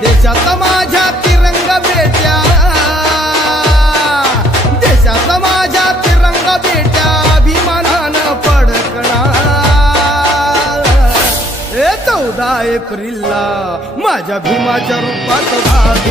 देशाचा माझ्या तिरंग बेट्या. देशाचा माझ्या तिरंग बेट्या अभिमानानं फडकणार. हे चौदा एप्रिलला माझ्या भीमाच्या रूपात भाग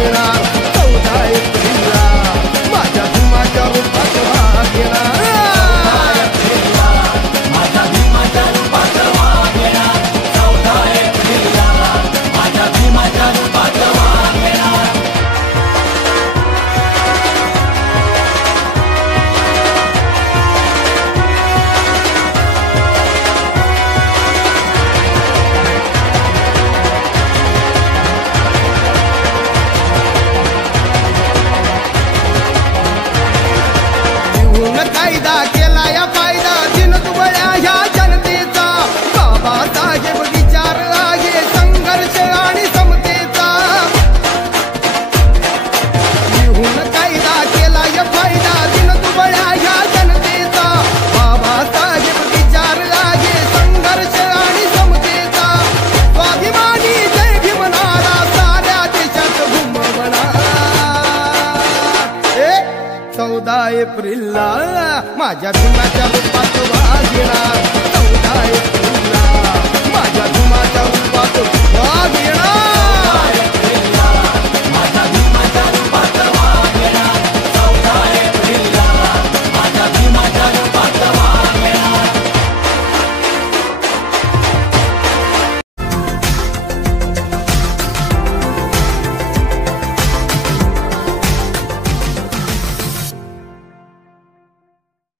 चौदा एप्रिलला माझ्या गुणाच्या रूपात